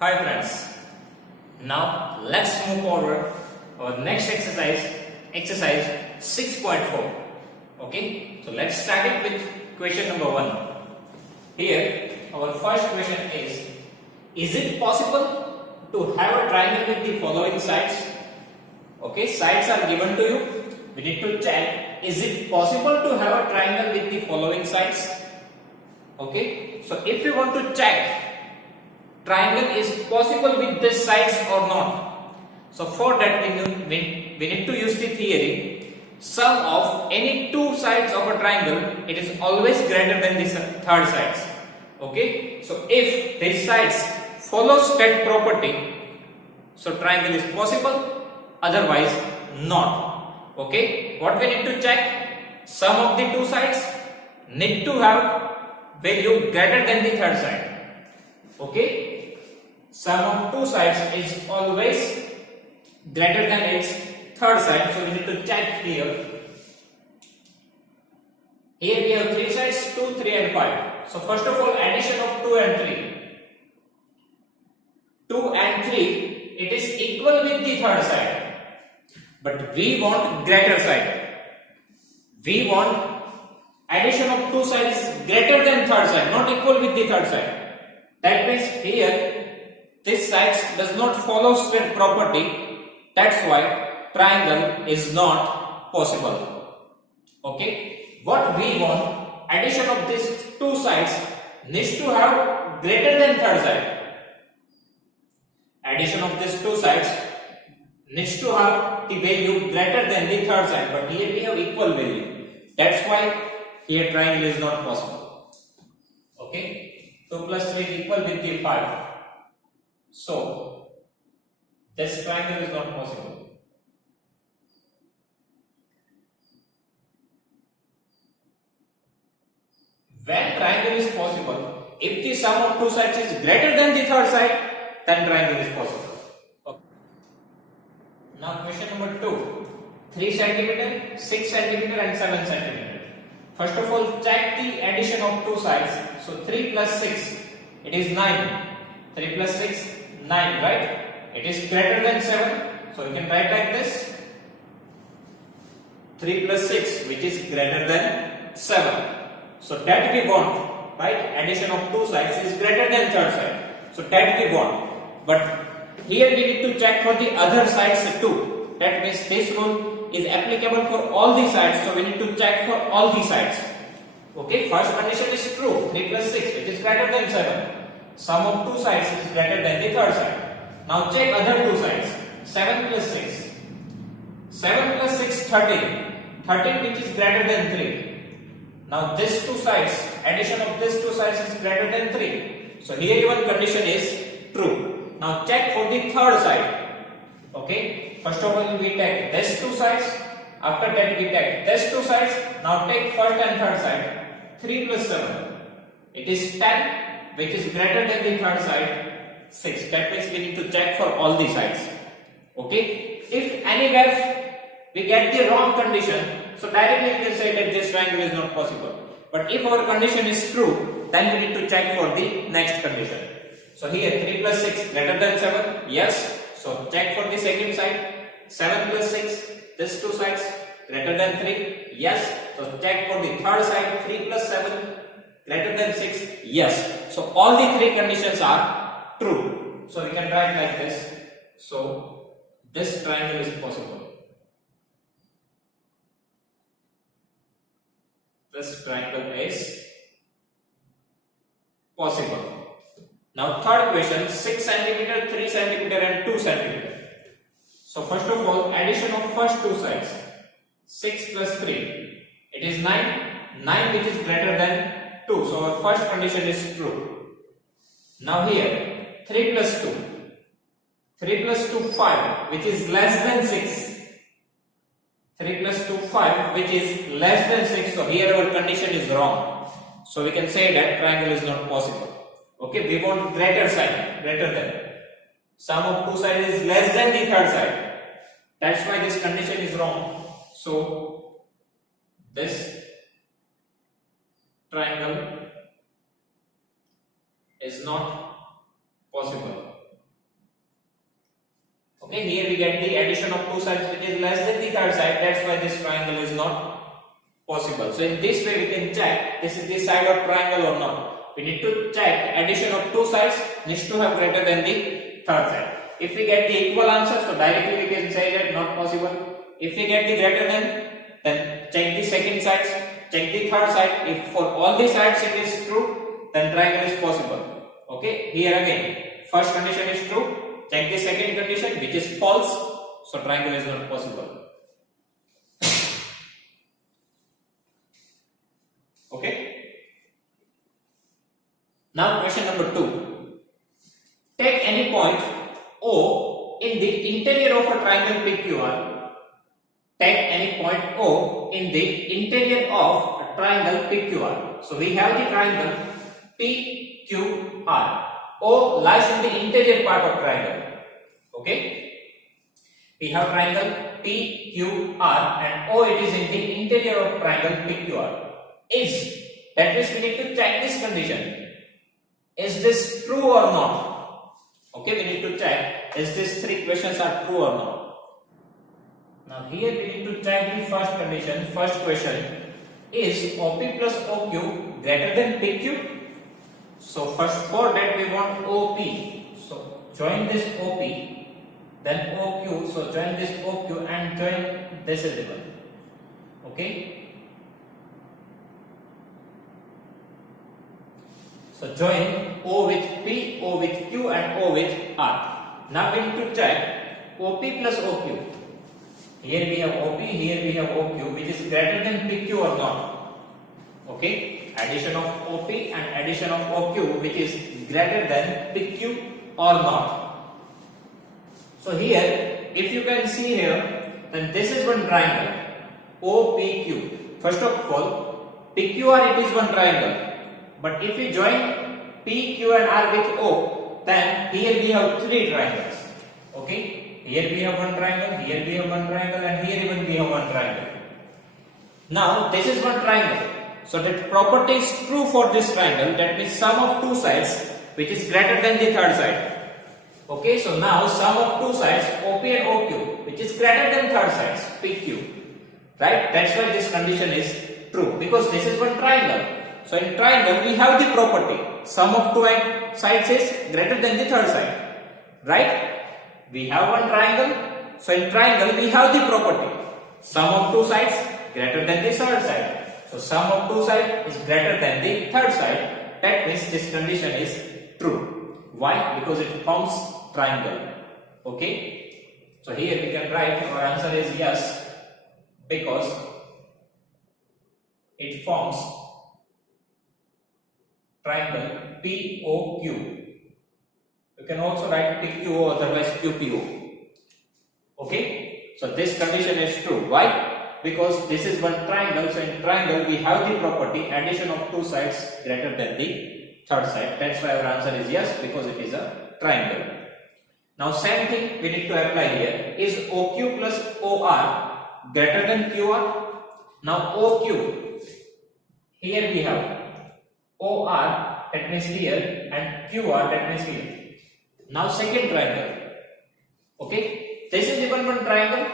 Hi friends, now let's move forward our next exercise 6.4. Okay, so let's start it with question number 1. Here our first question is it possible to have a triangle with the following sides? Okay, sides are given to you. We need to check, is it possible to have a triangle with the following sides? Okay, so if you want to check triangle is possible with these sides or not, so for that we need to use the theory, sum of any two sides of a triangle, it is always greater than the third sides. Okay, so if these sides follow that property, so triangle is possible, otherwise not. Okay, what we need to check, sum of the two sides need to have value greater than the third side. Okay, sum of two sides is always greater than its third side, so we need to check here. Here we have three sides, 2, 3 and 5. So first of all, addition of 2 and 3. 2 and 3, it is equal with the third side. But we want greater side. We want addition of two sides greater than third side, not equal with the third side. That means here this side does not follow straight property. That's why triangle is not possible. Okay, what we want, addition of these two sides needs to have greater than third side. Addition of these two sides needs to have the value greater than the third side, but here we have equal value. That's why here triangle is not possible. Okay, 2 plus 3 is equal with the 5. So this triangle is not possible. When triangle is possible, if the sum of two sides is greater than the third side, then triangle is possible. Okay. Now question number 2. 3 cm, 6 cm and 7 cm. First of all, check the addition of two sides. So 3 plus 6, it is 9. 3 plus 6, 9, right? It is greater than 7. So you can write like this. 3 plus 6, which is greater than 7. So that we want, right? Addition of two sides is greater than third side. So that we want. But here we need to check for the other sides too. That means this rule is applicable for all the sides. So we need to check for all the sides. Okay, first condition is true. 3 plus 6, which is greater than 7. Sum of two sides is greater than the third side. Now check other two sides. 7 plus 6. 7 plus 6, 13. 13 which is greater than 3. Now these two sides, addition of these two sides is greater than 3. So here one condition is true. Now check for the third side. Okay, first of all we take these two sides. After that we take these two sides. Now take first and third side. 3 plus 7. It is 10. Which is greater than the third side, 6. That means we need to check for all the sides. Okay, if anywhere we get the wrong condition, so directly we can say that this triangle is not possible. But if our condition is true, then we need to check for the next condition. So here 3 plus 6 greater than 7, yes. So check for the second side. 7 plus 6, these two sides greater than 3, yes. So check for the third side. 3 plus 7 greater than 6, yes. So all the three conditions are true. So we can write like this. So this triangle is possible. This triangle is possible. Now third question, 6 cm, 3 cm and 2 cm. So first of all, addition of first two sides. 6 plus 3, it is 9. 9 which is greater than 2. So our first condition is true. Now here 3 plus 2. 3 plus 2, 5, which is less than 6. 3 plus 2, 5, which is less than 6. So here our condition is wrong. So we can say that triangle is not possible. Okay, we want greater side, greater than. Sum of two sides is less than the third side. That's why this condition is wrong. So this triangle is not possible. Okay, here we get the addition of two sides which is less than the third side. That's why this triangle is not possible. So in this way we can check this is the side of triangle or not. We need to check addition of two sides needs to have greater than the third side. If we get the equal answer, so directly we can say that not possible. If we get the greater than, then check the second sides, check the third side. If for all the sides it is true, then triangle is possible. Okay, here again, first condition is true. Check the second condition, which is false. So triangle is not possible. Okay. Now question number 2. Take any point O in the interior of a triangle PQR. Take any point O in the interior of a triangle PQR. So we have the triangle PQR. O lies in the interior part of triangle. Okay. We have triangle PQR and O it is in the interior of triangle PQR. That means we need to check this condition. Is this true or not? Okay, we need to check is these three questions are true or not. Now here we need to check the first condition. First question, is OP plus OQ greater than PQ? So first for that we want OP. So join this OP, then OQ. So join this OQ and join this element. Okay. So join O with P, O with Q and O with R. Now we need to check OP plus OQ. Here we have OP, here we have OQ, which is greater than PQ or not. Okay, addition of OP and addition of OQ, which is greater than PQ or not. So here, if you can see here, then this is one triangle OPQ. First of all, PQR it is one triangle. But if we join P, Q and R with O, then here we have three triangles. Okay. Here we have one triangle, here we have one triangle and here even we have one triangle. Now this is one triangle. So that property is true for this triangle. That means sum of two sides which is greater than the third side. Okay, so now sum of two sides OP and OQ which is greater than third sides PQ. Right? That's why this condition is true because this is one triangle. So in triangle we have the property sum of two sides is greater than the third side. Right? We have one triangle, so in triangle we have the property sum of two sides greater than the third side. So sum of two sides is greater than the third side. That means this condition is true. Why? Because it forms triangle. Okay. So here we can write our answer is yes because it forms triangle POQ. You can also write PQO otherwise QPO. Okay. So this condition is true. Why? Because this is one triangle. So in triangle we have the property addition of two sides greater than the third side. That's why our answer is yes because it is a triangle. Now same thing we need to apply here. Is OQ plus OR greater than QR? Now OQ. Here we have OR that means here and QR that means here. Now second triangle. Okay, this is even one triangle.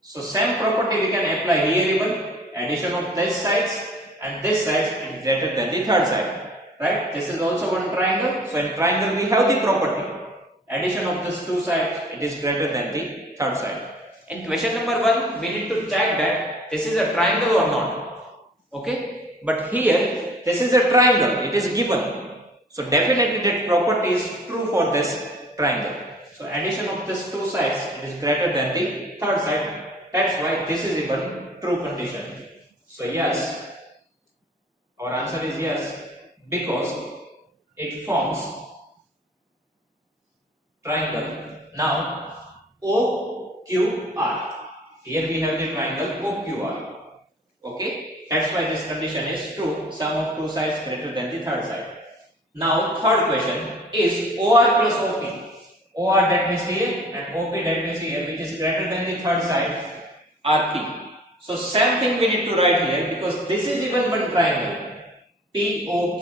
So same property we can apply here even addition of this sides and this side is greater than the third side. Right? This is also one triangle. So in triangle we have the property addition of these two sides it is greater than the third side. In question number 1 we need to check that this is a triangle or not. Okay, but here this is a triangle. It is given. So definitely that property is true for this triangle. So addition of these two sides is greater than the third side. That's why this is even true condition. So yes, our answer is yes because it forms triangle. Now OQR. Here we have the triangle OQR. Okay, that's why this condition is true. Sum of two sides greater than the third side. Now third question is OR plus OP. OR that means here and OP that means here which is greater than the third side RP. So same thing we need to write here because this is even one triangle POR.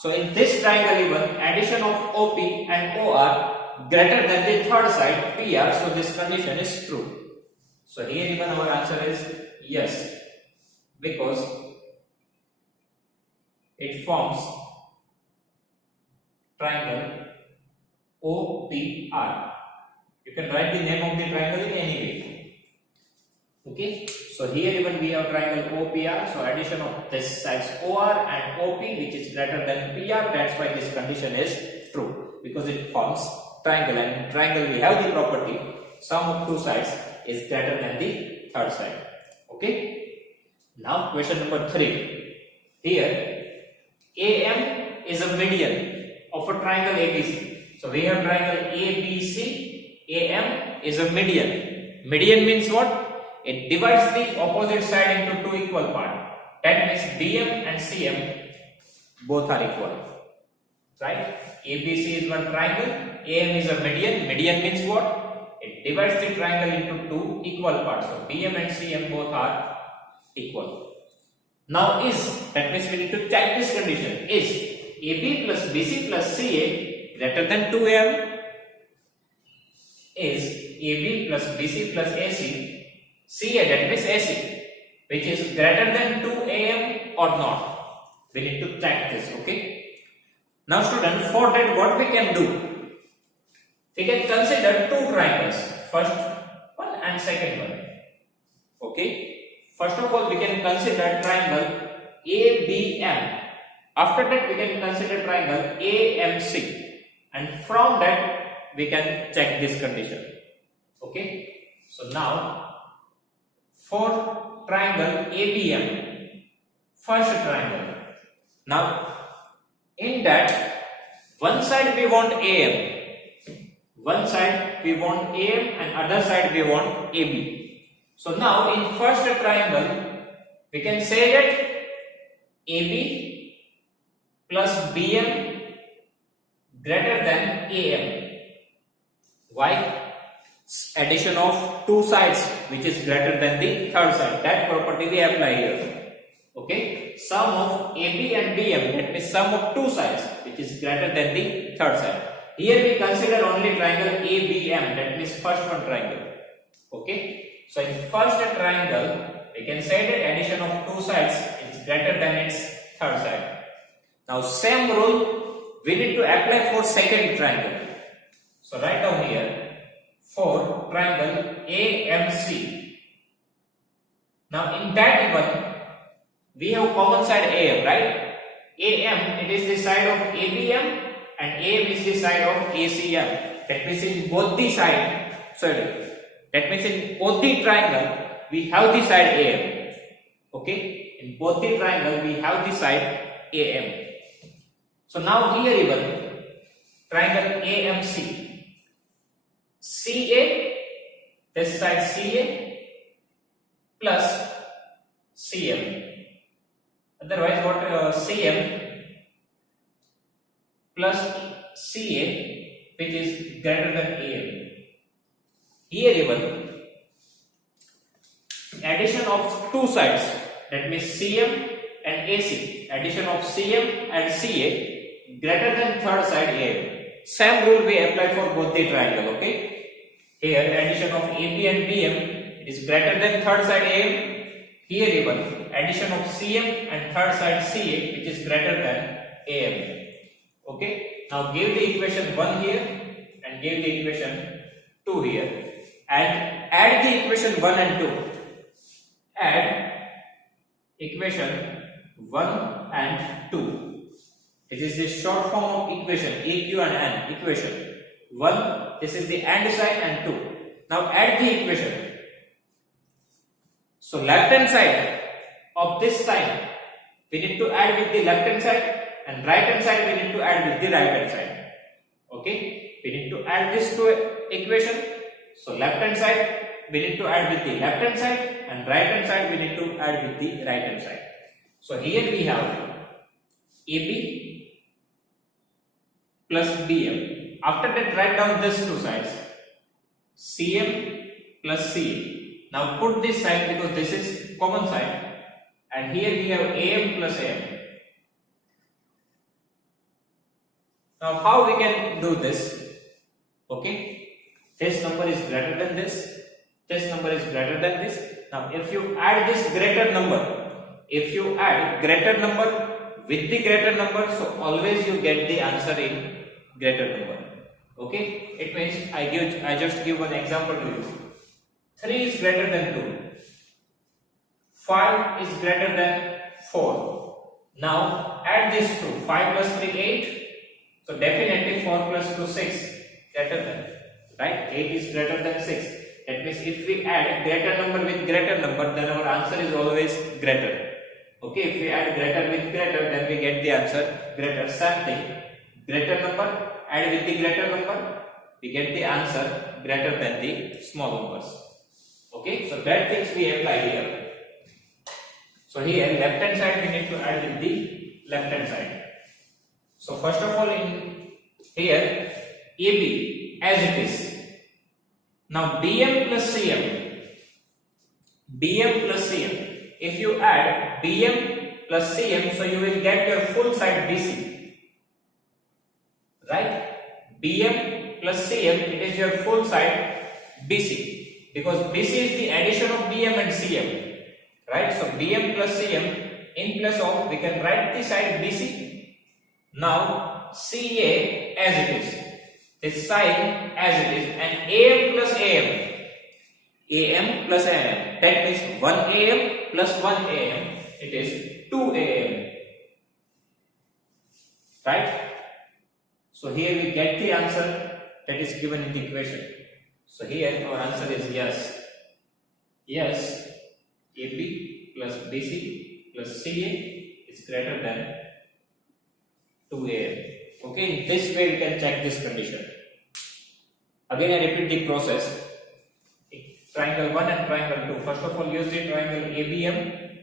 So in this triangle even addition of OP and OR greater than the third side PR, so this condition is true. So here even our answer is yes, because it forms triangle OPR. You can write the name of the triangle in any way. Okay, so here even we have triangle OPR, so addition of this sides OR and OP which is greater than PR, that's why this condition is true, because it forms triangle, and in triangle we have the property sum of two sides is greater than the third side. Okay, now question number 3. Here AM is a median of a triangle ABC. So we have triangle ABC, AM is a median. Median means what? It divides the opposite side into two equal parts. That means BM and CM both are equal. Right? ABC is one triangle, AM is a median. Median means what? It divides the triangle into two equal parts. So BM and CM both are equal. Now that means we need to check this condition. Is AB plus BC plus CA greater than 2AM? Is AB plus BC plus AC CA, that means AC, which is greater than 2AM or not? We need to check this. Okay. Now student, for that what we can do? We can consider two triangles, first one and second one. Okay. First of all, we can consider triangle ABM. After that, we can consider triangle AMC, and from that we can check this condition. Okay. So now for triangle ABM, first triangle. Now in that one side we want AM. One side we want AM and other side we want AB. So now in first triangle we can say that AB plus BM greater than AM. Why? Addition of two sides which is greater than the third side. That property we apply here. Okay. Sum of AB and BM, that means sum of two sides which is greater than the third side. Here we consider only triangle ABM, that means first one triangle. Okay. So in first triangle we can say that addition of two sides is greater than its third side. Now same rule we need to apply for second triangle. So write down here for triangle AMC. Now in that one we have common side AM, right? AM, it is the side of ABM and AM is the side of ACM. That means in both the side, that means in both the triangle we have the side AM. Okay, in both the triangle we have the side AM. So now here even triangle AMC, CA, this side CA plus CM. Otherwise, what CM plus CA, which is greater than AM. Here even addition of two sides, that means CM and AC. Addition of CM and CA greater than third side AM. Same rule we apply for both the triangle. Okay. Here addition of AB and BM is greater than third side AM. Here even addition of CM and third side CA which is greater than AM. Okay. Now give the equation 1 here and give the equation 2 here and add the equation 1 and 2. Add equation 1 and 2. This is the short form of equation EQ and N equation. 1, this is the AND sign, and 2. Now add the equation. So left hand side of this sign we need to add with the left hand side, and right hand side we need to add with the right hand side. Okay, we need to add this to equation. So left hand side we need to add with the left hand side, and right hand side we need to add with the right hand side. So here we have AB plus BM. After that, write down these two sides, CM plus CA. Now put this side because this is common side, and here we have AM plus AM. Now how we can do this? Okay, this number is greater than this, this number is greater than this. Now if you add this greater number, if you add greater number with the greater number, so always you get the answer in greater number. Okay, it means I just give one example to you. 3 is greater than 2, 5 is greater than 4. Now add this two, 5 plus 3 8, so definitely 4 plus 2 6, greater than, right? 8 is greater than 6. That means if we add greater number with greater number, then our answer is always greater. Okay, if we add greater with greater, then we get the answer greater. Same thing, greater number add with the greater number, we get the answer greater than the small numbers. Okay, so that things we apply here. So here left hand side we need to add with the left hand side. So first of all, in here AB as it is. Now BM plus CM, BM plus CM, if you add BM plus CM, so you will get your full side BC, right? BM plus CM, it is your full side BC, because BC is the addition of BM and CM, right? So BM plus CM, in place of we can write the side BC. Now CA as it is, this side as it is, and AM plus AM, AM plus AM, that means 1 AM plus 1 AM, it is 2 AM, right? So here we get the answer that is given in the equation. So here our answer is yes. Yes, AB plus BC plus CA is greater than 2 AM. Okay, in this way we can check this condition. Again I repeat the process. Triangle 1 and triangle 2. First of all, use the triangle ABM.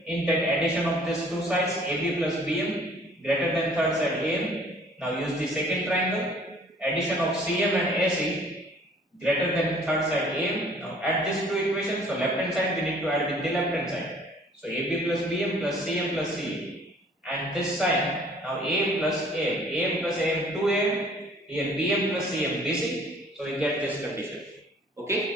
In that addition of these two sides, AB plus BM greater than third side AM. Now use the second triangle, addition of CM and AC greater than third side AM. Now add these two equations. So left hand side we need to add with the left hand side. So AB plus BM plus CM plus CE. And this sign, now AM plus AM, AM plus AM 2AM, here BM plus CM BC. So we get this condition. Okay.